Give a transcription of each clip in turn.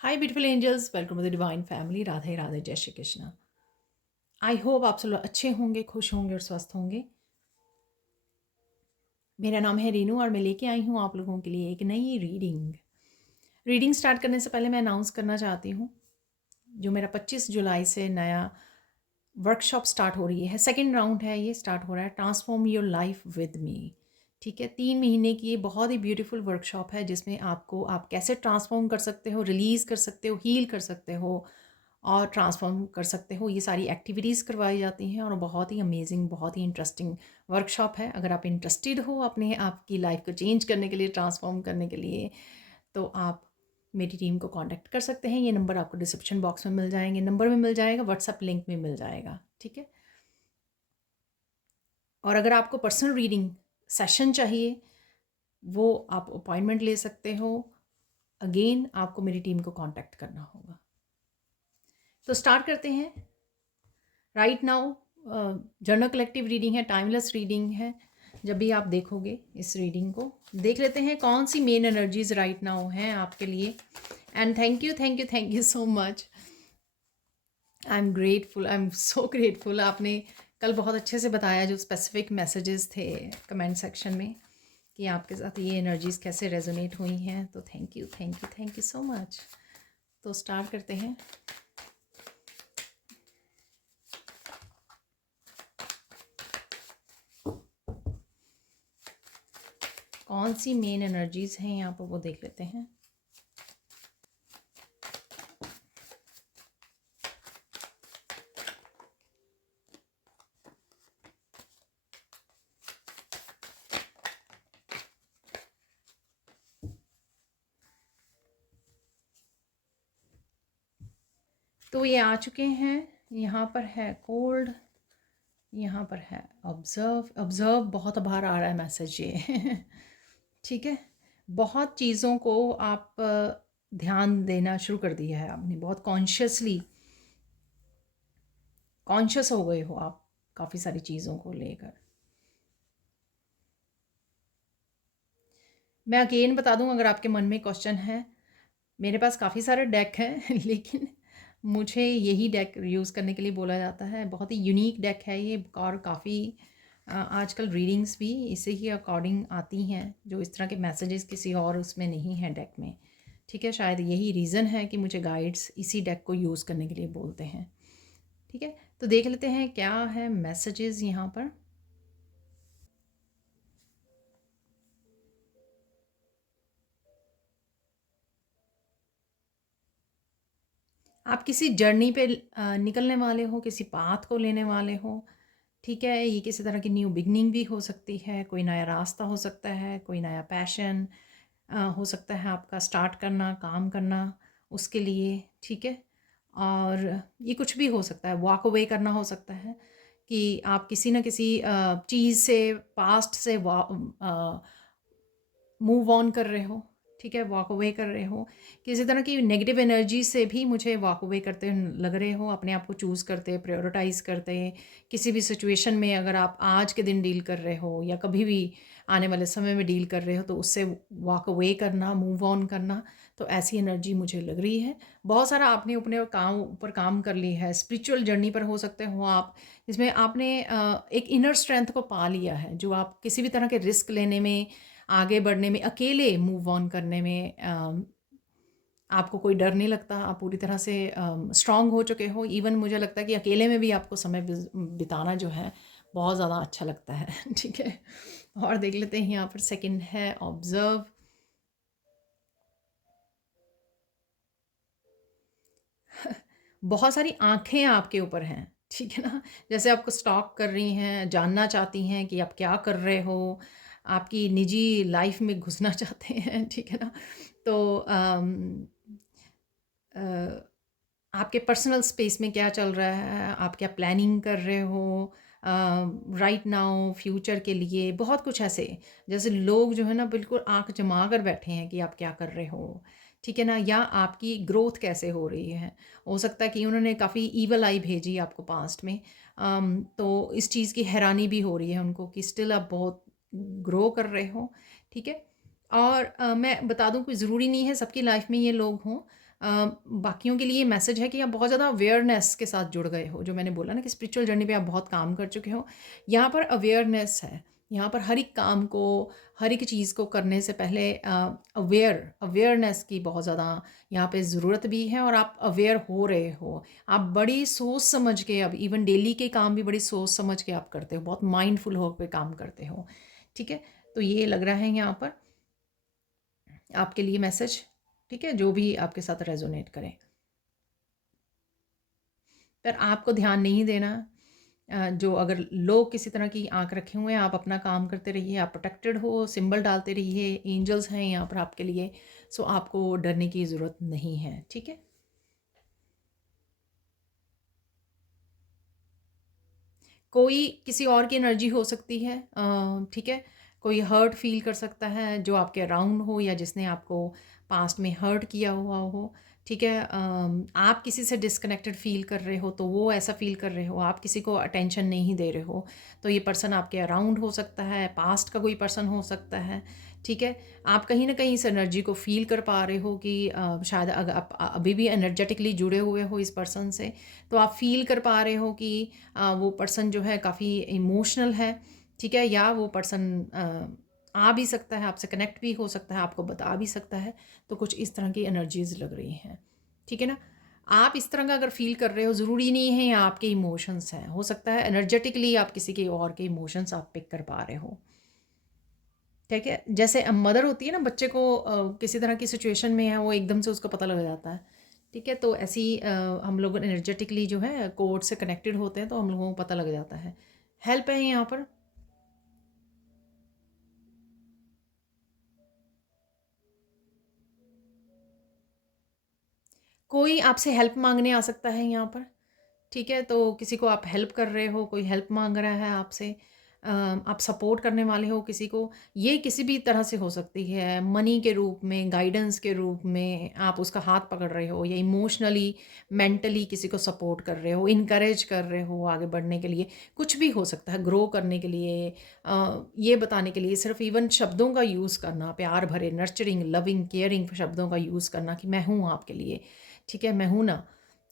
Hi beautiful angels, welcome to the divine family. Radhe Radhe, जय Shri Krishna. I hope आप सब लोग अच्छे होंगे, खुश होंगे और स्वस्थ होंगे। मेरा नाम है रीनू और मैं लेके आई हूँ आप लोगों के लिए एक नई रीडिंग स्टार्ट करने से पहले मैं अनाउंस करना चाहती हूँ जो मेरा 25 जुलाई से नया वर्कशॉप स्टार्ट हो रही है। सेकेंड राउंड है, ये स्टार्ट हो रहा है, transform your life with me. ठीक है, 3 महीने की ये बहुत ही ब्यूटीफुल वर्कशॉप है जिसमें आप कैसे ट्रांसफॉर्म कर सकते हो, रिलीज़ कर सकते हो, हील कर सकते हो और ट्रांसफॉर्म कर सकते हो। ये सारी एक्टिविटीज़ करवाई जाती हैं और बहुत ही अमेजिंग, बहुत ही इंटरेस्टिंग वर्कशॉप है। अगर आप इंटरेस्टेड हो अपने आपकी लाइफ को चेंज करने के लिए, ट्रांसफॉर्म करने के लिए, तो आप मेरी टीम को कांटेक्ट कर सकते हैं। ये नंबर आपको डिस्क्रिप्शन बॉक्स में मिल जाएंगे, नंबर में मिल जाएगा, व्हाट्सएप लिंक में मिल जाएगा। ठीक है, और अगर आपको पर्सनल रीडिंग सेशन चाहिए वो आप अपॉइंटमेंट ले सकते हो। अगेन आपको मेरी टीम को कांटेक्ट करना होगा। तो स्टार्ट करते हैं। Right now journal collective reading है, टाइमलेस रीडिंग है। जब भी आप देखोगे इस रीडिंग को, देख लेते हैं कौन सी मेन एनर्जीज राइट नाउ हैं आपके लिए। And thank you thank you thank you so much. I am grateful, I am so grateful. आपने कल बहुत अच्छे से बताया जो स्पेसिफिक मैसेजेस थे कमेंट सेक्शन में कि आपके साथ ये एनर्जीज कैसे रेजोनेट हुई हैं। तो thank you thank you thank you so much. तो स्टार्ट करते हैं। कौन सी मेन एनर्जीज हैं यहाँ पर वो देख लेते हैं। तो ये आ चुके हैं। यहाँ पर है कोल्ड, यहाँ पर है ऑब्जर्व। ऑब्जर्व बहुत बार आ रहा है मैसेज ये ठीक है, बहुत चीज़ों को आप ध्यान देना शुरू कर दिया है आपने, बहुत कॉन्शियसली कॉन्शियस हो गए हो आप काफ़ी सारी चीज़ों को लेकर। मैं अगेन बता दूं, अगर आपके मन में क्वेश्चन है, मेरे पास काफ़ी सारे डेक हैं लेकिन मुझे यही डेक यूज़ करने के लिए बोला जाता है। बहुत ही यूनिक डेक है ये और काफ़ी आजकल रीडिंग्स भी इसी के अकॉर्डिंग आती हैं, जो इस तरह के मैसेजेस किसी और उसमें नहीं हैं डेक में। ठीक है, शायद यही रीज़न है कि मुझे गाइड्स इसी डेक को यूज़ करने के लिए बोलते हैं। ठीक है, तो देख लेते हैं क्या है मैसेजेस यहाँ पर। आप किसी जर्नी पे निकलने वाले हो, किसी पाथ को लेने वाले हो। ठीक है, ये किसी तरह की न्यू बिगनिंग भी हो सकती है, कोई नया रास्ता हो सकता है, कोई नया पैशन हो सकता है आपका स्टार्ट करना, काम करना उसके लिए। ठीक है, और ये कुछ भी हो सकता है, वॉक अवे करना हो सकता है कि आप किसी न किसी चीज़ से, पास्ट से मूव ऑन कर रहे हो। ठीक है, वॉक अवे कर रहे हो, किसी तरह की नेगेटिव एनर्जी से भी मुझे वॉक अवे करते लग रहे हो, अपने आप को चूज़ करते, प्रायोरिटाइज़ करते। किसी भी सिचुएशन में अगर आप आज के दिन डील कर रहे हो या कभी भी आने वाले समय में डील कर रहे हो, तो उससे वॉक अवे करना, मूव ऑन करना, तो ऐसी एनर्जी मुझे लग रही है। बहुत सारा आपने अपने ऊपर काम कर ली है, स्पिरिचुअल जर्नी पर हो सकते हो आप, जिसमें आपने एक इनर स्ट्रेंथ को पा लिया है, जो आप किसी भी तरह के रिस्क लेने में, आगे बढ़ने में, अकेले मूव ऑन करने में आपको कोई डर नहीं लगता। आप पूरी तरह से स्ट्रांग हो चुके हो। इवन मुझे लगता है कि अकेले में भी आपको समय बिताना जो है बहुत ज़्यादा अच्छा लगता है ठीक है, और देख लेते हैं यहाँ पर सेकंड है ऑब्जर्व। बहुत सारी आंखें आपके ऊपर हैं, ठीक है ना, जैसे आपको स्टॉक कर रही हैं, जानना चाहती हैं कि आप क्या कर रहे हो, आपकी निजी लाइफ में घुसना चाहते हैं। ठीक है ना, तो अ, आपके पर्सनल स्पेस में क्या चल रहा है, आप क्या प्लानिंग कर रहे हो राइट नाउ फ्यूचर के लिए। बहुत कुछ ऐसे, जैसे लोग जो है ना बिल्कुल आंख जमा कर बैठे हैं कि आप क्या कर रहे हो। ठीक है ना, या आपकी ग्रोथ कैसे हो रही है। हो सकता है कि उन्होंने काफ़ी ईवल आई भेजी आपको पास्ट में, तो इस चीज़ की हैरानी भी हो रही है उनको कि स्टिल आप बहुत ग्रो कर रहे हो। ठीक है, और मैं बता दूं, कोई ज़रूरी नहीं है सबकी लाइफ में ये लोग हों। बाकियों के लिए मैसेज है कि आप बहुत ज़्यादा अवेयरनेस के साथ जुड़ गए हो, जो मैंने बोला ना कि स्पिरिचुअल जर्नी पे आप बहुत काम कर चुके हो। यहाँ पर अवेयरनेस है, यहाँ पर हर एक काम को, हर एक चीज़ को करने से पहले अवेयरनेस की बहुत ज़्यादा यहाँ पे ज़रूरत भी है, और आप अवेयर हो रहे हो। आप बड़ी सोच समझ के, अब इवन डेली के काम भी बड़ी सोच समझ के आप करते हो, बहुत माइंडफुल होकर काम करते हो, ठीक है। तो ये लग रहा है यहाँ पर आपके लिए मैसेज, ठीक है, जो भी आपके साथ रेजोनेट करें। पर आपको ध्यान नहीं देना। जो अगर लोग किसी तरह की आंख रखे हुए हैं, आप अपना काम करते रहिए, आप प्रोटेक्टेड हो, सिंबल डालते रहिए, एंजल्स हैं यहाँ पर आपके लिए। सो आपको डरने की ज़रूरत नहीं है, ठीक है। कोई किसी और की एनर्जी हो सकती है, ठीक है। कोई हर्ट फील कर सकता है जो आपके अराउंड हो, या जिसने आपको पास्ट में हर्ट किया हुआ हो, ठीक है। आप किसी से डिस्कनेक्टेड फील कर रहे हो, तो वो ऐसा फील कर रहे हो, आप किसी को अटेंशन नहीं दे रहे हो, तो ये पर्सन आपके अराउंड हो सकता है, पास्ट का कोई पर्सन हो सकता है, ठीक है। आप कहीं ना कहीं इस एनर्जी को फील कर पा रहे हो कि शायद अगर आप अभी भी एनर्जेटिकली जुड़े हुए हो इस पर्सन से, तो आप फील कर पा रहे हो कि वो पर्सन जो है काफ़ी इमोशनल है, ठीक है। या वो पर्सन आ भी सकता है, आपसे कनेक्ट भी हो सकता है, आपको बता भी सकता है। तो कुछ इस तरह की एनर्जीज लग रही हैं, ठीक है ना। आप इस तरह का अगर फील कर रहे हो, ज़रूरी नहीं है ये आपके इमोशंस हैं, हो सकता है एनर्जेटिकली आप किसी के और के इमोशंस आप पिक कर पा रहे हो, ठीक है। जैसे मदर होती है ना, बच्चे को किसी तरह की सिचुएशन में है, वो एकदम से उसको पता लग जाता है, ठीक है। तो ऐसी हम लोग एनर्जेटिकली जो है कोड से कनेक्टेड होते हैं, तो हम लोगों को पता लग जाता है। हेल्प है यहाँ पर। कोई आपसे हेल्प मांगने आ सकता है यहाँ पर, ठीक है। तो किसी को आप हेल्प कर रहे हो, कोई हेल्प मांग रहा है आपसे, आप सपोर्ट करने वाले हो किसी को। ये किसी भी तरह से हो सकती है, मनी के रूप में, गाइडेंस के रूप में आप उसका हाथ पकड़ रहे हो, या इमोशनली मेंटली किसी को सपोर्ट कर रहे हो, इनकरेज कर रहे हो आगे बढ़ने के लिए, कुछ भी हो सकता है, ग्रो करने के लिए, ये बताने के लिए। सिर्फ इवन शब्दों का यूज़ करना, प्यार भरे, नर्चरिंग, लविंग, केयरिंग शब्दों का यूज़ करना कि मैं हूँ आपके लिए, ठीक है, मैं हूँ ना।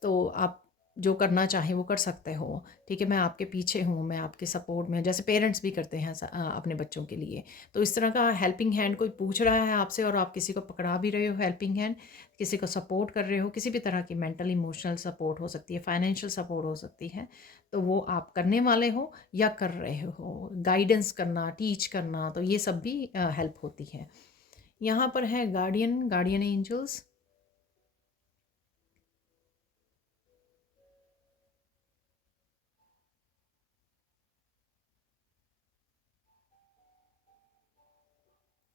तो आप जो करना चाहें वो कर सकते हो, ठीक है। मैं आपके पीछे हूँ, मैं आपके सपोर्ट में, जैसे पेरेंट्स भी करते हैं अपने बच्चों के लिए। तो इस तरह का हेल्पिंग हैंड कोई पूछ रहा है आपसे, और आप किसी को पकड़ा भी रहे हो हेल्पिंग हैंड, किसी को सपोर्ट कर रहे हो, किसी भी तरह की मेंटल इमोशनल सपोर्ट हो सकती है, फाइनेंशियल सपोर्ट हो सकती है। तो वो आप करने वाले हो या कर रहे हो, गाइडेंस करना, टीच करना, तो ये सब भी हेल्प होती है। यहाँ पर है guardian, guardian angels.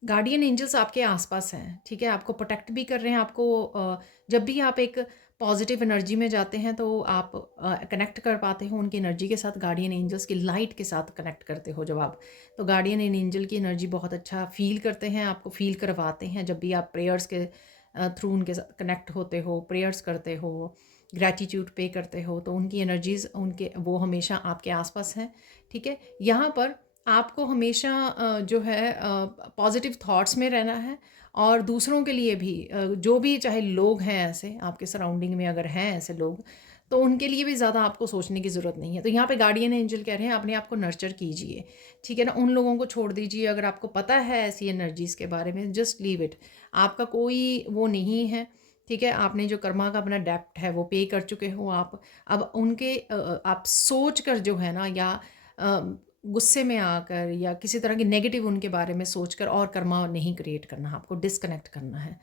Guardian angels आपके आसपास हैं, ठीक है, आपको प्रोटेक्ट भी कर रहे हैं। आपको जब भी आप एक पॉजिटिव एनर्जी में जाते हैं, तो आप कनेक्ट कर पाते हो उनकी एनर्जी के साथ, गार्डियन एंजल्स की लाइट के साथ कनेक्ट करते हो जब आप। तो गार्डियन एंजल की एनर्जी बहुत अच्छा फील करते हैं, आपको फील करवाते हैं जब भी आप प्रेयर्स के थ्रू उनके साथ कनेक्ट होते हो, प्रेयर्स करते हो, ग्रैटिट्यूड पे करते हो, तो उनकी एनर्जीज़, उनके वो हमेशा आपके आसपास हैं, ठीक है। यहाँ पर आपको हमेशा जो है पॉजिटिव थॉट्स में रहना है, और दूसरों के लिए भी जो भी चाहे लोग हैं ऐसे आपके सराउंडिंग में, अगर हैं ऐसे लोग, तो उनके लिए भी ज़्यादा आपको सोचने की ज़रूरत नहीं है। तो यहाँ पे गार्डियन एंजल कह रहे हैं अपने आप को नर्चर कीजिए, ठीक है ना। उन लोगों को छोड़ दीजिए, अगर आपको पता है ऐसी एनर्जीज़ के बारे में, जस्ट लीव इट। आपका कोई वो नहीं है, ठीक है। आपने जो कर्मा का अपना डेप्ट है वो पे कर चुके हो आप। अब उनके आप सोच कर जो है ना, या गुस्से में आकर, या किसी तरह की नेगेटिव उनके बारे में सोचकर और कर्मा नहीं क्रिएट करना, आपको डिस्कनेक्ट करना है,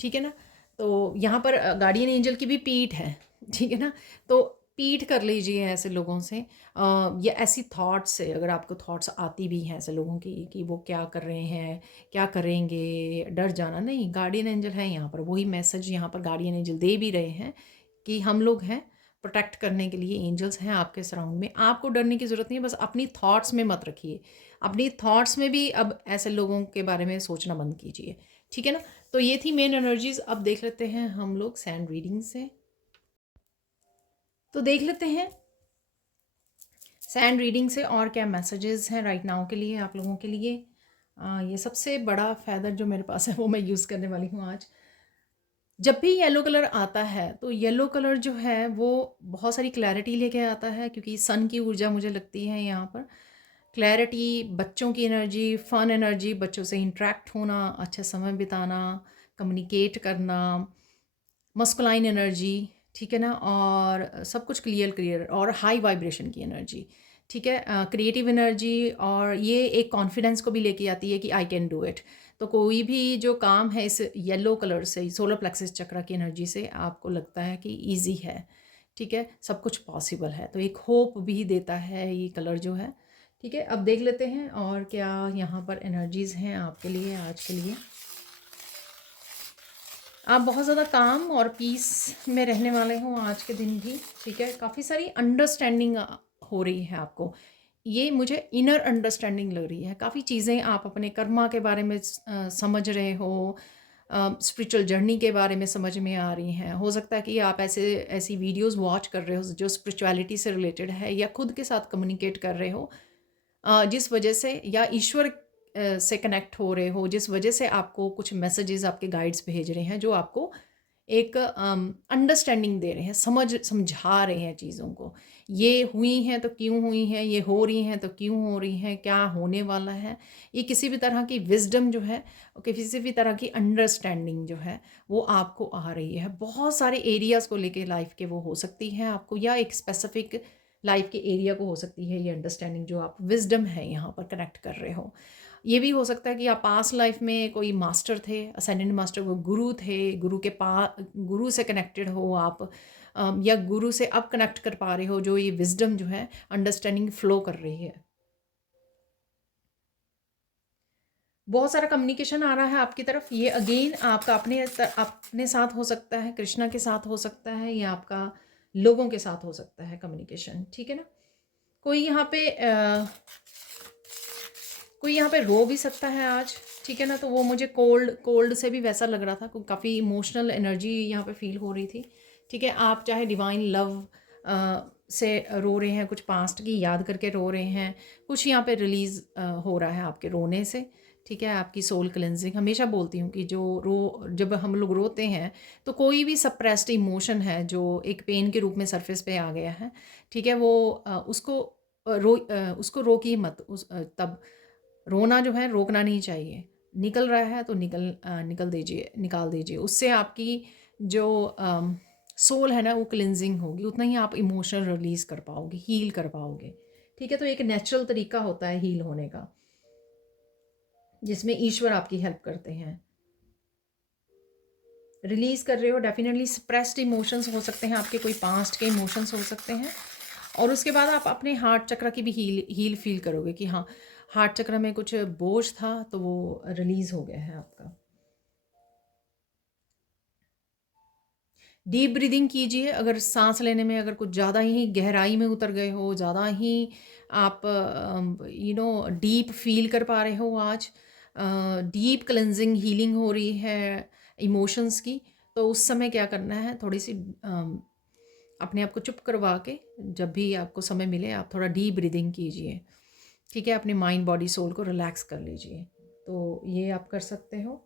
ठीक है ना। तो यहाँ पर गार्डियन एंजल की भी पीठ है, ठीक है ना। तो पीठ कर लीजिए ऐसे लोगों से, या ऐसी थॉट्स से, अगर आपको थॉट्स आती भी हैं ऐसे लोगों की कि वो क्या कर रहे हैं, क्या करेंगे, डर जाना नहीं। गार्डियन एंजल है यहाँ पर, वही मैसेज यहाँ पर गार्डियन एंजल दे भी रहे हैं कि हम लोग हैं, प्रोटेक्ट करने के लिए एंजल्स हैं आपके सराउंड में। आपको डरने की ज़रूरत नहीं है, बस अपनी थॉट्स में मत रखिए, अपनी थॉट्स में भी अब ऐसे लोगों के बारे में सोचना बंद कीजिए, ठीक है ना। तो ये थी मेन एनर्जीज। अब देख लेते हैं हम लोग सैंड रीडिंग से। तो देख लेते हैं सैंड रीडिंग से और क्या मैसेजेस हैं राइट नाउ के लिए, आप लोगों के लिए। ये सबसे बड़ा फ़ायदा जो मेरे पास है वो मैं यूज़ करने वाली हूँ आज। जब भी येलो कलर आता है तो येलो कलर जो है वो बहुत सारी क्लैरिटी लेके आता है, क्योंकि सन की ऊर्जा मुझे लगती है यहाँ पर। क्लैरिटी, बच्चों की एनर्जी, फन एनर्जी, बच्चों से इंटरेक्ट होना, अच्छा समय बिताना, कम्युनिकेट करना, मस्कुलाइन एनर्जी, ठीक है ना, और सब कुछ क्लियर क्लियर और हाई वाइब्रेशन की एनर्जी, ठीक है, क्रिएटिव एनर्जी, और ये एक कॉन्फिडेंस को भी लेके आती है कि आई कैन डू इट। तो कोई भी जो काम है इस येलो कलर से, सोलर प्लेक्सिस चक्र की एनर्जी से, आपको लगता है कि ईजी है, ठीक है, सब कुछ पॉसिबल है। तो एक होप भी देता है ये कलर जो है, ठीक है। अब देख लेते हैं और क्या यहाँ पर एनर्जीज़ हैं आपके लिए आज के लिए। आप बहुत ज़्यादा काम और पीस में रहने वाले हो आज के दिन भी, ठीक है। काफ़ी सारी अंडरस्टैंडिंग हो रही है आपको, ये मुझे इनर अंडरस्टैंडिंग लग रही है। काफ़ी चीज़ें आप अपने कर्मा के बारे में समझ रहे हो, स्पिरिचुअल जर्नी के बारे में समझ में आ रही हैं। हो सकता है कि आप ऐसी वीडियोस वॉच कर रहे हो जो स्पिरिचुअलिटी से रिलेटेड है, या खुद के साथ कम्युनिकेट कर रहे हो, जिस वजह से, या ईश्वर से कनेक्ट हो रहे हो, जिस वजह से आपको कुछ मैसेजेस आपके गाइड्स भेज रहे हैं जो आपको एक अंडरस्टैंडिंग दे रहे हैं, समझा रहे हैं चीज़ों को। ये हुई हैं तो क्यों हुई हैं, ये हो रही हैं तो क्यों हो रही हैं, क्या होने वाला है। ये किसी भी तरह की विजडम जो है, किसी भी तरह की अंडरस्टैंडिंग जो है, वो आपको आ रही है। बहुत सारे एरियाज़ को लेके लाइफ के वो हो सकती है आपको, या एक स्पेसिफिक लाइफ के एरिया को हो सकती है ये अंडरस्टैंडिंग, जो आप विजडम है यहाँ पर कनेक्ट कर रहे हो। ये भी हो सकता है कि आप पास्ट लाइफ में कोई मास्टर थे, असेंडेंट मास्टर, वो गुरु थे, गुरु से कनेक्टेड हो आप, या गुरु से अब कनेक्ट कर पा रहे हो, जो ये विजडम जो है, अंडरस्टैंडिंग फ्लो कर रही है। बहुत सारा कम्युनिकेशन आ रहा है आपकी तरफ। ये अगेन आपका अपने साथ हो सकता है, कृष्णा के साथ हो सकता है, या आपका लोगों के साथ हो सकता है कम्युनिकेशन, ठीक है ना। कोई यहाँ पे कोई यहाँ पे रो भी सकता है आज, ठीक है ना। तो वो मुझे कोल्ड कोल्ड से भी वैसा लग रहा था, काफ़ी इमोशनल एनर्जी यहाँ पे फील हो रही थी, ठीक है। आप चाहे डिवाइन लव से रो रहे हैं, कुछ पास्ट की याद करके रो रहे हैं, कुछ यहाँ पे रिलीज़ हो रहा है आपके रोने से, ठीक है। आपकी सोल क्लेंजिंग, हमेशा बोलती हूँ कि जब हम लोग रोते हैं तो कोई भी सप्रेस्ड इमोशन है जो एक पेन के रूप में सरफेस पे आ गया है, ठीक है, वो उसको रोकिए मत, तब रोना जो है रोकना नहीं चाहिए। निकल रहा है तो निकाल दीजिए। उससे आपकी जो सोल है ना, वो क्लिनजिंग होगी, उतना ही आप इमोशनल रिलीज़ कर पाओगे, हील कर पाओगे, ठीक है। तो एक नेचुरल तरीका होता है हील होने का, जिसमें ईश्वर आपकी हेल्प करते हैं। रिलीज़ कर रहे हो, डेफिनेटली सप्रेस्ड इमोशंस हो सकते हैं आपके, कोई पास्ट के इमोशंस हो सकते हैं, और उसके बाद आप अपने हार्ट चक्र की भी हील फील करोगे कि हाँ, हार्ट चक्र में कुछ बोझ था तो वो रिलीज़ हो गया है आपका। डीप ब्रीदिंग कीजिए। अगर सांस लेने में अगर कुछ ज़्यादा ही गहराई में उतर गए हो, ज़्यादा ही आप डीप फील कर पा रहे हो आज, डीप क्लेंजिंग हीलिंग हो रही है इमोशंस की, तो उस समय क्या करना है, थोड़ी सी अपने आप को चुप करवा के, जब भी आपको समय मिले आप थोड़ा डीप ब्रीदिंग कीजिए, ठीक है। अपने माइंड बॉडी सोल को रिलैक्स कर लीजिए। तो ये आप कर सकते हो,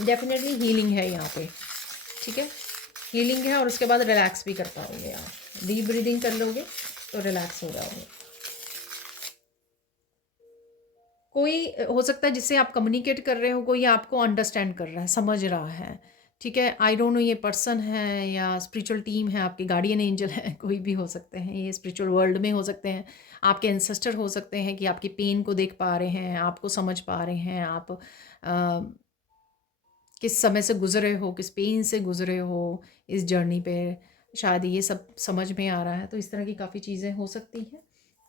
डेफिनेटली हीलिंग है यहाँ पे, ठीक है। हीलिंग है, और उसके बाद रिलैक्स भी कर पाओगे आप। डीप ब्रीदिंग कर लोगे तो रिलैक्स हो जाओगे। कोई हो सकता है जिससे आप कम्युनिकेट कर रहे हो, कोई आपको अंडरस्टैंड कर रहा है, समझ रहा है, ठीक है। आई डोंट नो ये पर्सन है या स्पिरिचुअल टीम है, आपके गार्डियन एंजल है, कोई भी हो सकते हैं, ये स्पिरिचुअल वर्ल्ड में हो सकते हैं, आपके एंसेस्टर हो सकते हैं कि आपकी पेन को देख पा रहे हैं, आपको समझ पा रहे हैं, आप किस समय से गुजरे हो, किस पेन से गुजरे हो इस जर्नी पे, शायद ये सब समझ में आ रहा है। तो इस तरह की काफ़ी चीज़ें हो सकती हैं,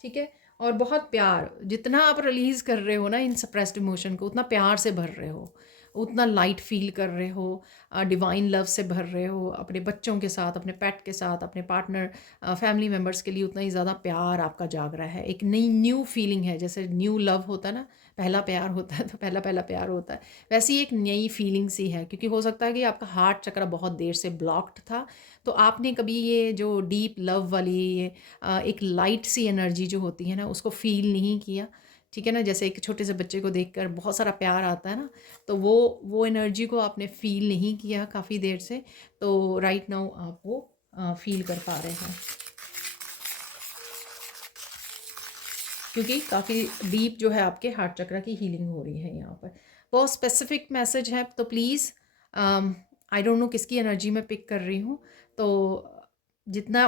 ठीक है। और बहुत प्यार, जितना आप रिलीज़ कर रहे हो ना इन सप्रेस्ड इमोशन को, उतना प्यार से भर रहे हो, उतना लाइट फील कर रहे हो, डिवाइन लव से भर रहे हो, अपने बच्चों के साथ, अपने पेट के साथ, अपने पार्टनर, फैमिली मेम्बर्स के लिए उतना ही ज़्यादा प्यार आपका जाग रहा है। एक नई न्यू फीलिंग है, जैसे न्यू लव होता है ना, पहला प्यार होता है तो पहला पहला प्यार होता है, वैसी एक नई फीलिंग सी है। क्योंकि हो सकता है कि आपका हार्ट चक्र बहुत देर से ब्लॉक्ड था, तो आपने कभी ये जो डीप लव वाली एक लाइट सी एनर्जी जो होती है ना, उसको फील नहीं किया, ठीक है ना, जैसे एक छोटे से बच्चे को देखकर बहुत सारा प्यार आता है ना, तो वो एनर्जी को आपने फ़ील नहीं किया काफ़ी देर से, तो राइट नाउ आप वो फ़ील कर पा रहे हैं, क्योंकि काफ़ी डीप जो है आपके हार्ट चक्र की हीलिंग हो रही है यहाँ पर। बहुत स्पेसिफिक मैसेज है, तो प्लीज़ आई डोंट नो किसकी एनर्जी मैं पिक कर रही हूँ, तो जितना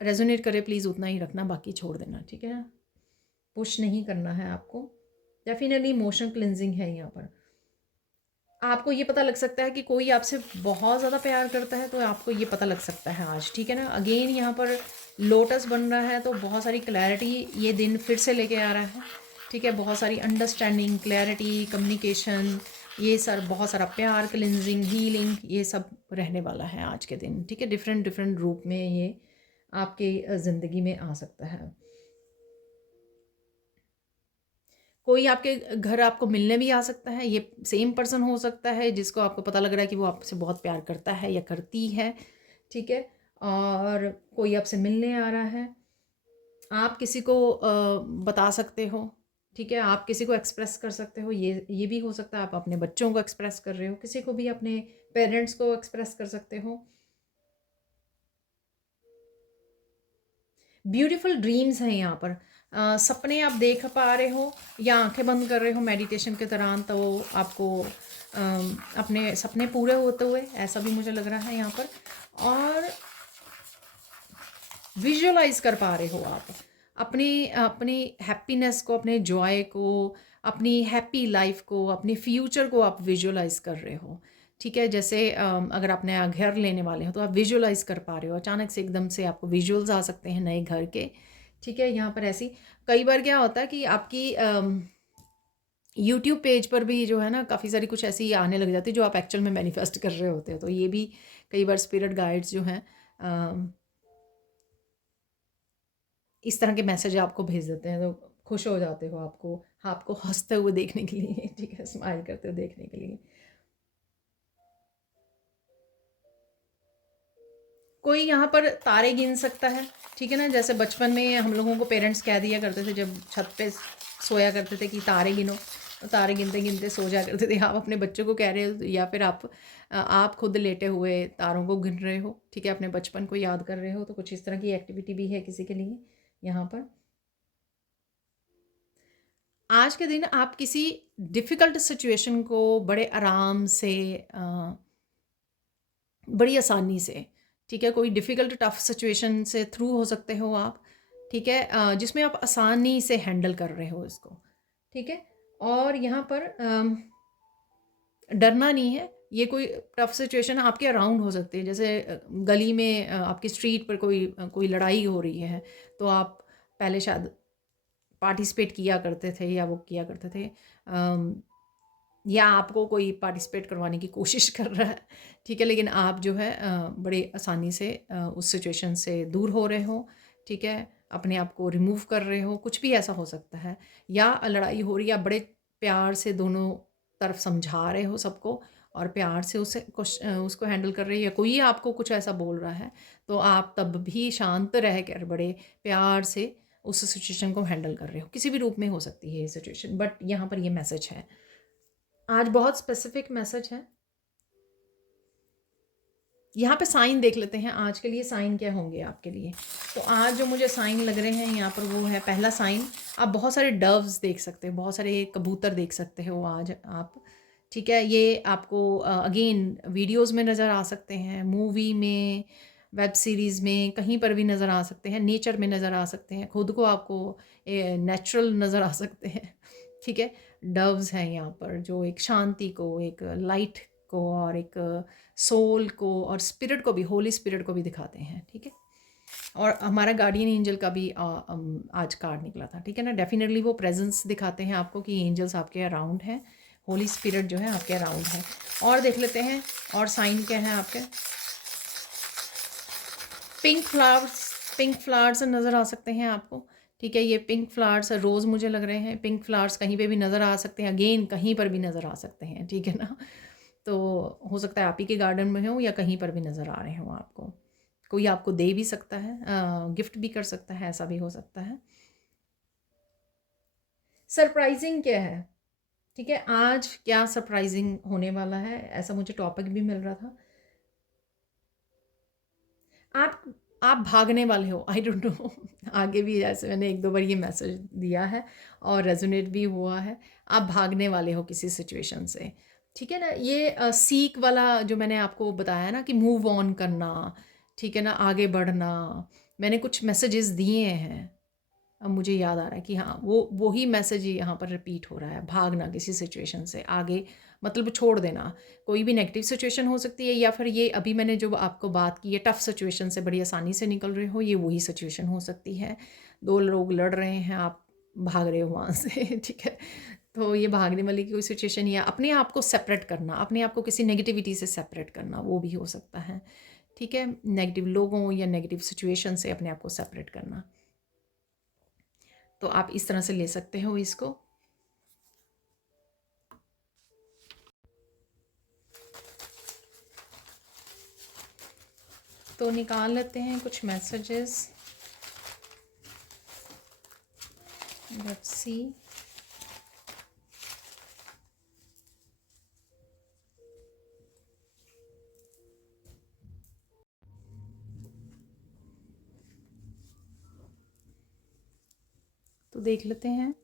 रेजोनेट करे प्लीज़ उतना ही रखना, बाकी छोड़ देना, ठीक है ना। पुश नहीं करना है आपको। डेफिनेटली इमोशन क्लिनजिंग है यहाँ पर। आपको ये पता लग सकता है कि कोई आपसे बहुत ज़्यादा प्यार करता है, तो आपको ये पता लग सकता है आज, ठीक है ना। अगेन यहाँ पर लोटस बन रहा है, तो बहुत सारी क्लैरिटी ये दिन फिर से लेके आ रहा है, ठीक है। बहुत सारी अंडरस्टैंडिंग, क्लैरिटी, कम्युनिकेशन, ये सर बहुत सारा प्यार, क्लिनजिंग, हीलिंग, ये सब रहने वाला है आज के दिन, ठीक है। डिफरेंट डिफरेंट रूप में ये आपके ज़िंदगी में आ सकता है। कोई आपके घर आपको मिलने भी आ सकता है, ये सेम पर्सन हो सकता है जिसको आपको पता लग रहा है कि वो आपसे बहुत प्यार करता है या करती है, ठीक है। और कोई आपसे मिलने आ रहा है, आप किसी को बता सकते हो, ठीक है। आप किसी को एक्सप्रेस कर सकते हो, ये भी हो सकता है आप अपने बच्चों को एक्सप्रेस कर रहे हो, किसी को भी अपने पेरेंट्स को एक्सप्रेस कर सकते हो। ब्यूटीफुल ड्रीम्स हैं यहाँ पर। सपने आप देख पा रहे हो या आंखें बंद कर रहे हो मेडिटेशन के दौरान, तो आपको अपने सपने पूरे होते हुए ऐसा भी मुझे लग रहा है यहाँ पर। और विजुअलाइज कर पा रहे हो आप अपनी अपनी हैप्पीनेस को, अपने जॉय को, अपनी हैप्पी लाइफ को, अपने फ्यूचर को आप विजुअलाइज कर रहे हो, ठीक है। जैसे अगर आप नया घर लेने वाले हो तो आप विजुअलाइज कर पा रहे हो, अचानक से एकदम से आपको विजुअल्स आ सकते हैं नए घर के, ठीक है। यहाँ पर ऐसी कई बार क्या होता है कि आपकी यूट्यूब पेज पर भी जो है ना काफ़ी सारी कुछ ऐसी आने लग जाती है जो आप एक्चुअल में मैनिफेस्ट कर रहे होते हो, तो ये भी कई बार स्पिरिट गाइड्स जो हैं इस तरह के मैसेज आपको भेज देते हैं, तो खुश हो जाते हो आपको आपको हंसते हुए देखने के लिए, ठीक है, स्माइल करते हुए देखने के लिए। कोई यहाँ पर तारे गिन सकता है, ठीक है ना। जैसे बचपन में हम लोगों को पेरेंट्स कह दिया करते थे जब छत पे सोया करते थे कि तारे गिनो, तो तारे गिनते गिनते सो जा करते थे। आप अपने बच्चों को कह रहे हो या फिर आप खुद लेटे हुए तारों को गिन रहे हो, ठीक है, अपने बचपन को याद कर रहे हो, तो कुछ इस तरह की एक्टिविटी भी है किसी के लिए यहाँ पर। आज के दिन आप किसी डिफ़िकल्ट सिचुएशन को बड़े आराम से बड़ी आसानी से, ठीक है, कोई डिफ़िकल्ट टफ़ सिचुएशन से थ्रू हो सकते हो आप, ठीक है, जिसमें आप आसानी से हैंडल कर रहे हो इसको, ठीक है। और यहाँ पर डरना नहीं है, ये कोई टफ़ सिचुएशन आपके अराउंड हो सकती है। जैसे गली में आपकी स्ट्रीट पर कोई लड़ाई हो रही है, तो आप पहले शायद पार्टिसिपेट किया करते थे या वो किया करते थे, या आपको कोई पार्टिसिपेट करवाने की कोशिश कर रहा है, ठीक है, लेकिन आप जो है बड़े आसानी से उस सिचुएशन से दूर हो रहे हो, ठीक है, अपने आप को रिमूव कर रहे हो, कुछ भी ऐसा हो सकता है। या लड़ाई हो रही है, आप बड़े प्यार से दोनों तरफ समझा रहे हो सबको और प्यार से उसको हैंडल कर रही है, कोई आपको कुछ ऐसा बोल रहा है, तो आप तब भी शांत रह कर बड़े प्यार से उस सिचुएशन को हैंडल कर रहे हो। किसी भी रूप में हो सकती है ये सिचुएशन, बट यहाँ पर ये मैसेज है, आज बहुत स्पेसिफिक मैसेज है। यहाँ पे साइन देख लेते हैं आज के लिए, साइन क्या होंगे आपके लिए। तो आज जो मुझे साइन लग रहे हैं यहाँ पर वो है, पहला साइन, आप बहुत सारे डव्स देख सकते हो, बहुत सारे कबूतर देख सकते हो आज आप, ठीक है। ये आपको अगेन वीडियोस में नज़र आ सकते हैं, मूवी में, वेब सीरीज़ में, कहीं पर भी नज़र आ सकते हैं, नेचर में नज़र आ सकते हैं, खुद को आपको नेचुरल नज़र आ सकते हैं, ठीक है। डव्स हैं यहाँ पर जो एक शांति को, एक लाइट को और एक सोल को और स्पिरिट को भी, होली स्पिरिट को भी दिखाते हैं, ठीक है। और हमारा गार्डियन एंजल का भी आज कार्ड निकला था, ठीक है ना। डेफिनेटली वो प्रेजेंस दिखाते हैं आपको कि एंजल्स आपके अराउंड हैं, होली स्पिरिट जो है आपके अराउंड है। और देख लेते हैं और साइन क्या है आपके। पिंक फ्लावर्स नज़र आ सकते हैं आपको, ठीक है। ये पिंक फ्लावर्स रोज़ मुझे लग रहे हैं, पिंक फ्लावर्स कहीं पे भी नज़र आ सकते हैं, अगेन कहीं पर भी नज़र आ सकते हैं, ठीक है ना। तो हो सकता है आप ही के गार्डन में हो या कहीं पर भी नज़र आ रहे हो आपको, कोई आपको दे भी सकता है, गिफ्ट भी कर सकता है, ऐसा भी हो सकता है। सरप्राइजिंग क्या है, ठीक है, आज क्या सरप्राइजिंग होने वाला है, ऐसा मुझे टॉपिक भी मिल रहा था। आप आप भागने वाले हो, आई डोंट नो आगे भी ऐसे मैंने एक दो बार ये मैसेज दिया है और रेजोनेट भी हुआ है। आप भागने वाले हो किसी सिचुएशन से, ठीक है ना। ये सीक वाला जो मैंने आपको बताया ना कि मूव ऑन करना, ठीक है ना, आगे बढ़ना, मैंने कुछ मैसेजेस दिए हैं। अब मुझे याद आ रहा है कि हाँ, वो ही मैसेज यहाँ पर रिपीट हो रहा है। भागना किसी सिचुएशन से आगे, मतलब छोड़ देना। कोई भी नेगेटिव सिचुएशन हो सकती है, या फिर ये अभी मैंने जो आपको बात की है टफ़ सिचुएशन से बड़ी आसानी से निकल रहे हो, ये वही सिचुएशन हो सकती है। दो लोग लड़ रहे हैं, आप भाग रहे हो वहाँ से ठीक है। तो ये भागने वाली कोई सिचुएशन, या अपने आप को सेपरेट करना, अपने आप को किसी नेगेटिविटी से सेपरेट करना, वो भी हो सकता है, ठीक है। नेगेटिव लोगों या नेगेटिव सिचुएशन से अपने आप को सेपरेट करना, तो आप इस तरह से ले सकते हो इसको। तो निकाल लेते हैं कुछ मैसेजेस, लेट्स सी। तो देख लेते हैं।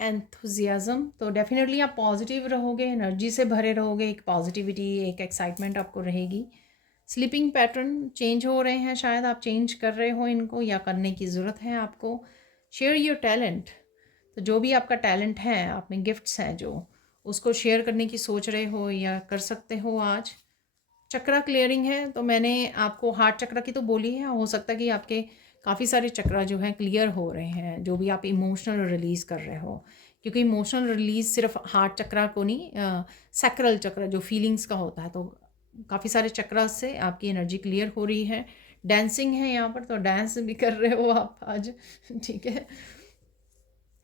एंथुजियाज़म, तो डेफिनेटली आप पॉजिटिव रहोगे, एनर्जी से भरे रहोगे, एक पॉजिटिविटी, एक एक्साइटमेंट आपको रहेगी। स्लीपिंग पैटर्न चेंज हो रहे हैं, शायद आप चेंज कर रहे हो इनको, या करने की ज़रूरत है आपको। शेयर योर टैलेंट, तो जो भी आपका टैलेंट है, आप में गिफ्ट्स हैं जो, उसको शेयर करने की सोच रहे हो या कर सकते हो आज। चक्रा क्लियरिंग है, तो मैंने आपको हार्ट चक्रा की तो बोली है, हो सकता है कि आपके काफ़ी सारे चक्रा जो हैं क्लियर हो रहे हैं, जो भी आप इमोशनल रिलीज़ कर रहे हो। क्योंकि इमोशनल रिलीज़ सिर्फ हार्ट चक्रा को नहीं, सैक्रल चक्रा जो फीलिंग्स का होता है, तो काफ़ी सारे चक्रा से आपकी एनर्जी क्लियर हो रही है। डांसिंग है यहाँ पर, तो डांस भी कर रहे हो आप आज ठीक है।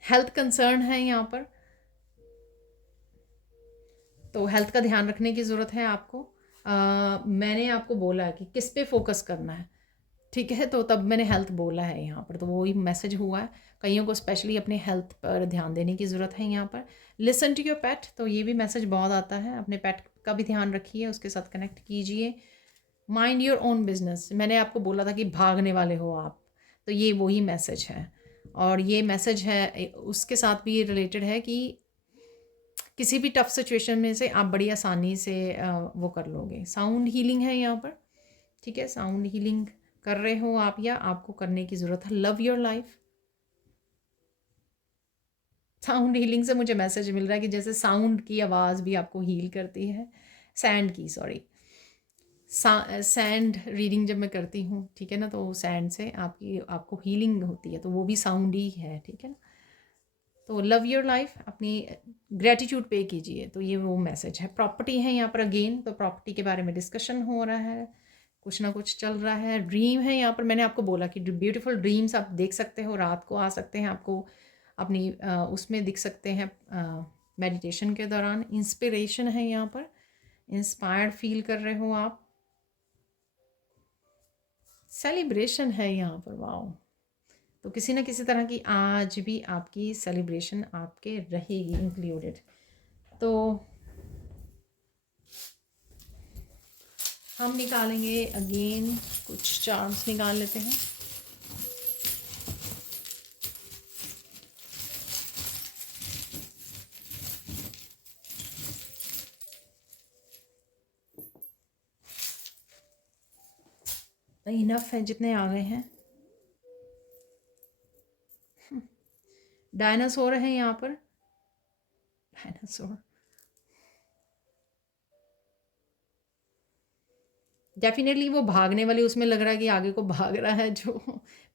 हेल्थ कंसर्न है यहाँ पर, तो हेल्थ का ध्यान रखने की ज़रूरत है आपको। मैंने आपको बोला है कि किस पे फोकस करना है, ठीक है, तो तब मैंने हेल्थ बोला है यहाँ पर, तो वही मैसेज हुआ है। कईयों को स्पेशली अपने हेल्थ पर ध्यान देने की ज़रूरत है यहाँ पर। लिसन टू योर पेट, तो ये भी मैसेज बहुत आता है, अपने पेट का भी ध्यान रखिए, उसके साथ कनेक्ट कीजिए। माइंड योर ओन बिजनेस, मैंने आपको बोला था कि भागने वाले हो आप, तो ये वही मैसेज है। और ये मैसेज है उसके साथ भी ये रिलेटेड है कि किसी भी टफ सिचुएशन में से आप बड़ी आसानी से वो कर लोगे। साउंड हीलिंग है यहाँ पर, ठीक है, साउंड हीलिंग कर रहे हो आप या आपको करने की ज़रूरत है। Love your life, sound healing से मुझे मैसेज मिल रहा है कि जैसे साउंड की आवाज़ भी आपको हील करती है। सैंड की, सॉरी, सैंड रीडिंग जब मैं करती हूँ, ठीक है ना, तो सैंड से आपको हीलिंग होती है, तो वो भी साउंड ही है, ठीक है ना। तो लव योर लाइफ, अपनी ग्रेटिट्यूड पे कीजिए, तो ये वो मैसेज है। प्रॉपर्टी है यहाँ पर अगेन, तो प्रॉपर्टी के बारे में डिस्कशन हो रहा है, कुछ ना कुछ चल रहा है। ड्रीम है यहाँ पर, मैंने आपको बोला कि ब्यूटीफुल ड्रीम्स आप देख सकते हो, रात को आ सकते हैं आपको अपनी उसमें दिख सकते हैं मेडिटेशन के दौरान। इंस्पिरेशन है यहाँ पर, इंस्पायर्ड फील कर रहे हो आप। सेलिब्रेशन है यहाँ पर, वाओ, तो किसी ना किसी तरह की आज भी आपकी सेलिब्रेशन आपके रहेगी इंक्लूडेड। तो हम निकालेंगे अगेन, कुछ चार्म्स निकाल लेते हैं। इनफ है जितने आ गए हैं। डायनासोर है यहाँ पर, डायनासोर डेफिनेटली वो भागने वाली, उसमें लग रहा है कि आगे को भाग रहा है, जो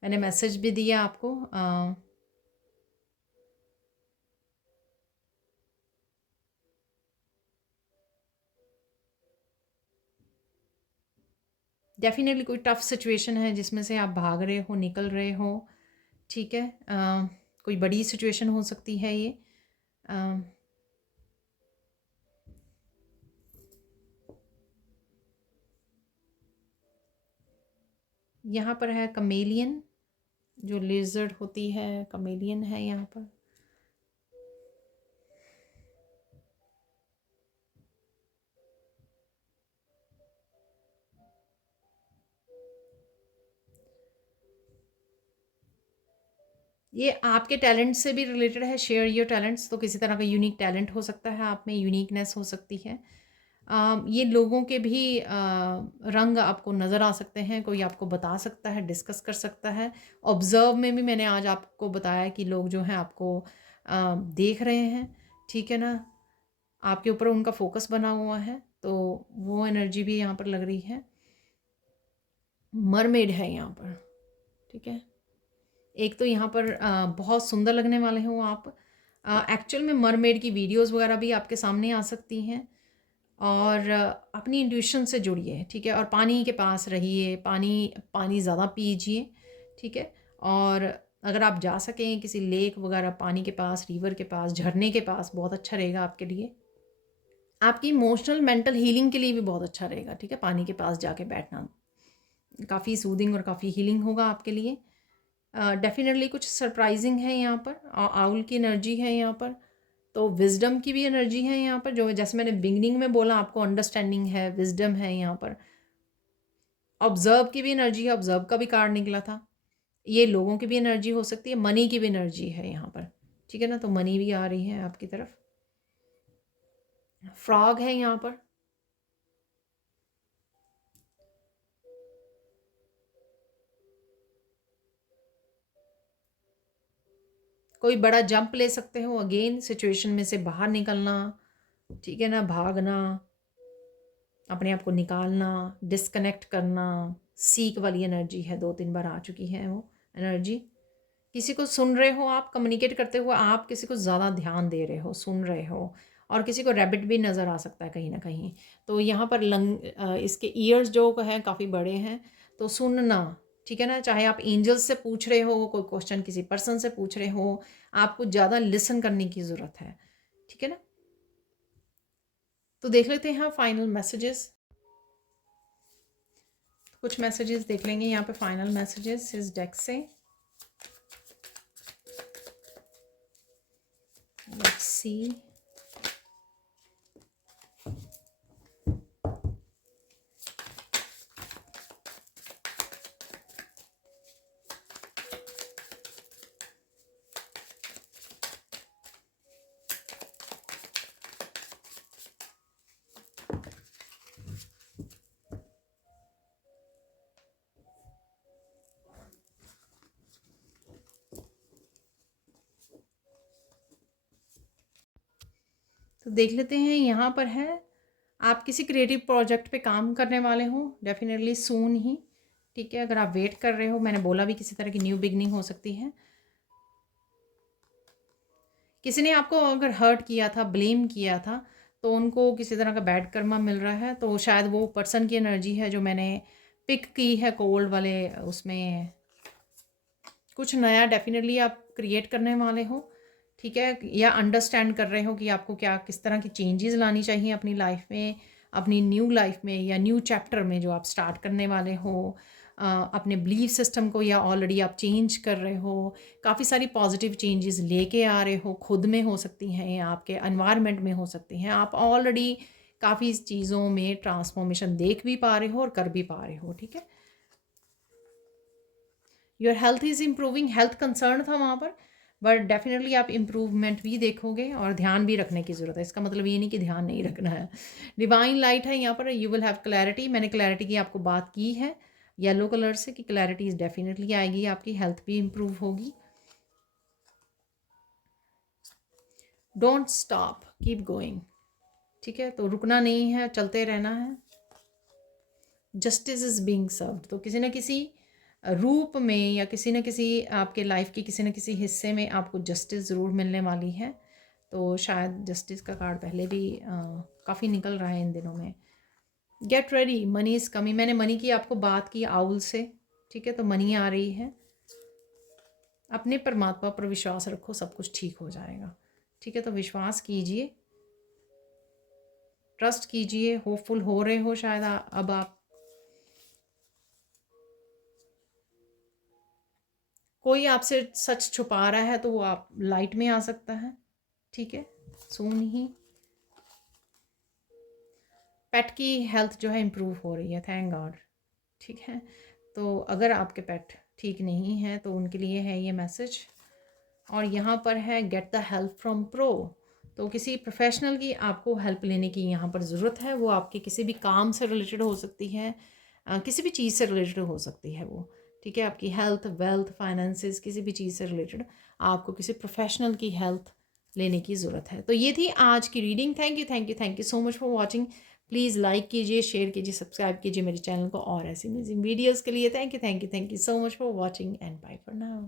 मैंने मैसेज भी दिया आपको। डेफिनेटली कोई टफ सिचुएशन है जिसमें से आप भाग रहे हो, निकल रहे हो, ठीक है। कोई बड़ी सिचुएशन हो सकती है ये। यहाँ पर है कमेलियन, जो लिजर्ड होती है, कमेलियन है यहाँ पर। ये आपके टैलेंट से भी रिलेटेड है, शेयर योर टैलेंट्स। तो किसी तरह का यूनिक टैलेंट हो सकता है, आप में यूनिकनेस हो सकती है। ये लोगों के भी रंग आपको नज़र आ सकते हैं, कोई आपको बता सकता है, डिस्कस कर सकता है। ऑब्ज़र्व में भी मैंने आज आपको बताया कि लोग जो हैं आपको देख रहे हैं, ठीक है ना, आपके ऊपर उनका फोकस बना हुआ है, तो वो एनर्जी भी यहाँ पर लग रही है। मरमेड है यहाँ पर, ठीक है। एक तो यहाँ पर बहुत सुंदर लगने वाले हो आप। एक्चुअल में मरमेड की वीडियोस वगैरह भी आपके सामने आ सकती हैं। और अपनी इंट्यूशन से जुड़िए, ठीक है। और पानी के पास रहिए, पानी पानी ज़्यादा पीजिए, ठीक है। और अगर आप जा सकें किसी लेक वगैरह, पानी के पास, रिवर के पास, झरने के पास, बहुत अच्छा रहेगा आपके लिए। आपकी इमोशनल मेंटल हीलिंग के लिए भी बहुत अच्छा रहेगा, ठीक है। पानी के पास जाके बैठना काफ़ी सूदिंग और काफ़ी हीलिंग होगा आपके लिए। डेफिनेटली कुछ सरप्राइजिंग है यहाँ पर। आउल की एनर्जी है यहाँ पर, तो विजडम की भी एनर्जी है यहाँ पर। जो जैसे मैंने बिगनिंग में बोला, आपको अंडरस्टैंडिंग है, विजडम है यहाँ पर। ऑब्जर्व की भी एनर्जी है, ऑब्जर्व का भी कार्ड निकला था। ये लोगों की भी एनर्जी हो सकती है, मनी की भी एनर्जी है यहाँ पर, ठीक है ना। तो मनी भी आ रही है आपकी तरफ। फ्रॉग है यहाँ पर। कोई बड़ा जंप ले सकते हो, अगेन सिचुएशन में से बाहर निकलना, ठीक है ना, भागना, अपने आप को निकालना, डिस्कनेक्ट करना। सीक वाली एनर्जी है, 2-3 बार आ चुकी है वो एनर्जी। किसी को सुन रहे हो आप, कम्युनिकेट करते हुए आप किसी को ज़्यादा ध्यान दे रहे हो, सुन रहे हो। और किसी को रैबिट भी नज़र आ सकता है कहीं ना कहीं। तो यहाँ पर इसके ईयर्स जो हैं काफ़ी बड़े हैं, तो सुनना, ठीक है ना। चाहे आप एंजल्स से पूछ रहे हो, कोई क्वेश्चन किसी पर्सन से पूछ रहे हो, आपको ज़्यादा लिसन करने की ज़रूरत है, ठीक है ना। तो देख लेते हैं फाइनल मैसेजेस। कुछ मैसेजेस देख लेंगे यहाँ पे, फाइनल मैसेजेस इस डेक से। Let's see. तो देख लेते हैं यहाँ पर है, आप किसी क्रिएटिव प्रोजेक्ट पे काम करने वाले हो, डेफिनेटली सून ही, ठीक है। अगर आप वेट कर रहे हो, मैंने बोला भी किसी तरह की न्यू बिगनिंग हो सकती है। किसी ने आपको अगर हर्ट किया था, ब्लेम किया था, तो उनको किसी तरह का बैड कर्मा मिल रहा है। तो शायद वो पर्सन की एनर्जी है जो मैंने पिक की है कोल्ड वाले उसमें। कुछ नया डेफिनेटली आप क्रिएट करने वाले हो, ठीक है। या अंडरस्टैंड कर रहे हो कि आपको क्या, किस तरह की चेंजेस लानी चाहिए अपनी लाइफ में, अपनी न्यू लाइफ में या न्यू चैप्टर में जो आप स्टार्ट करने वाले हो। अपने बिलीफ सिस्टम को या ऑलरेडी आप चेंज कर रहे हो, काफ़ी सारी पॉजिटिव चेंजेस लेके आ रहे हो। खुद में हो सकती हैं या आपके एनवायरनमेंट में हो सकती हैं। आप ऑलरेडी काफ़ी चीज़ों में ट्रांसफॉर्मेशन देख भी पा रहे हो और कर भी पा रहे हो, ठीक है। Your health is improving, health concern था वहाँ पर, बट डेफिनेटली आप इम्प्रूवमेंट भी देखोगे। और ध्यान भी रखने की ज़रूरत है, इसका मतलब ये नहीं कि ध्यान नहीं रखना है। डिवाइन लाइट है यहाँ पर, यू विल हैव क्लैरिटी। मैंने क्लैरिटी की आपको बात की है येलो कलर से, कि क्लैरिटी इज़ डेफिनेटली आएगी, आपकी हेल्थ भी इम्प्रूव होगी। डोंट स्टॉप, कीप गोइंग, ठीक है। तो रुकना नहीं है, चलते रहना है। जस्टिस इज़ बीइंग सर्व्ड, तो किसी न किसी रूप में या किसी न किसी आपके लाइफ के किसी न किसी हिस्से में आपको जस्टिस ज़रूर मिलने वाली है। तो शायद जस्टिस का कार्ड पहले भी काफ़ी निकल रहा है इन दिनों में। Get ready, money is coming. मैंने मनी की आपको बात की आउल से, ठीक है। तो मनी आ रही है। अपने परमात्मा पर विश्वास रखो, सब कुछ ठीक हो जाएगा, ठीक है। तो विश्वास कीजिए, ट्रस्ट कीजिए, होपफुल हो रहे हो शायद अब आप। कोई आपसे सच छुपा रहा है तो वो आप लाइट में आ सकता है, ठीक है, सून ही। पेट की हेल्थ जो है इम्प्रूव हो रही है, थैंक गॉड, ठीक है। तो अगर आपके पेट ठीक नहीं है तो उनके लिए है ये मैसेज। और यहाँ पर है get the help from pro, तो किसी प्रोफेशनल की आपको हेल्प लेने की यहाँ पर ज़रूरत है। वो आपके किसी भी काम से रिलेटेड हो सकती है, किसी भी चीज़ से रिलेटेड हो सकती है वो, ठीक है। आपकी हेल्थ, वेल्थ, फाइनेंसेस, किसी भी चीज़ से रिलेटेड आपको किसी प्रोफेशनल की हेल्प लेने की ज़रूरत है। तो ये थी आज की reading. Thank you, thank you, thank you so much for watching. Please like कीजिए, शेयर कीजिए, सब्सक्राइब कीजिए मेरे चैनल को और ऐसी अमेजिंग वीडियोज़ के लिए। Thank you, thank you, thank you so much for watching and bye for now.